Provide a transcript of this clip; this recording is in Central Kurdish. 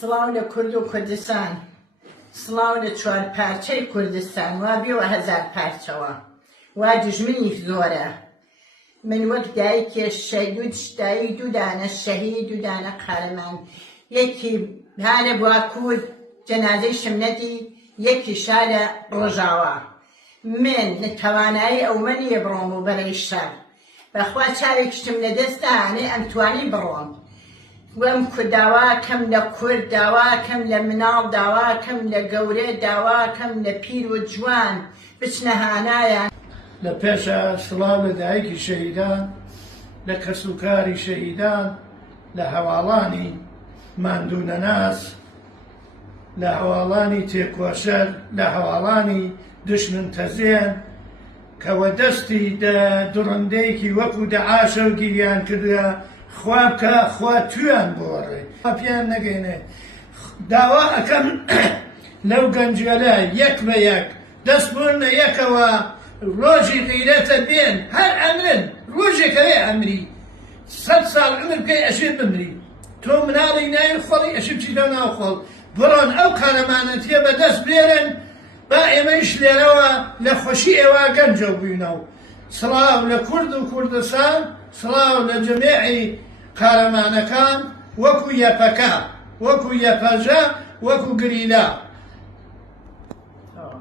سڵاو لە کورد و کوردستان، سڵاو لە چوار پارچەی کوردستان، وا بێوە هەزار پارچەوە، وا دوژمنی زۆرە. من وەک دایکێ دایی دوو دانە شەهید و دانە قارەمان، یەکی هانە بوا کورد جەنازەی شمنەتی، یەکی شا لە ڕۆژاوە. من لە توانایی ئەومە نییە بڕۆم و بەرەی شەر، بەخوا چاوێکشتم لە دەستا هەنێ ئەمتوانی بڕۆم. وەم داواکەم لە کورد، داواکەم لە مناڵ، داواکەم لە گەورە، داواکەم لە پیر و جوان بچنە هانایان. لە پێشە سڵاو لە دایکی شەهیدان، لە کەسوکاری شەهیدان، لە هەواڵانی ماندوونەناس، لە هەواڵانی تێکۆشەر، لە هەواڵانی دشمن تەزێن کەوە دەستی دوڕندەیەکی وەکو دەعاشە و گیریان کردووە، خوا بکە خوا تویان بۆڕێ، پێیان نەگەینێ. داوا ئەەکەم لەو گەنجێلە یەک بە یەک دەست بوونە یەکەوە ڕۆژی غیرەتە بێن، هەر ئەمرن ڕۆژێکەوێ ئەمری 100 ساڵ عمر بکەی ئەشێ بمری، تۆ مناڵی ناوی خۆڵی ئەشی بچیتە ناو خۆڵ، بڕۆن ئەو کارەمانەتیە بەدەست بێرن، با ئێمەیش لێرەوە لە خۆشی ئێوە گەنجە بووینەوە. سڵاو لە کورد و کوردستان، سڵاو لە جەمێعی قارەمانەکان، وەکو یەپەکە، وەکو یەپەژە، وەکو گریلا.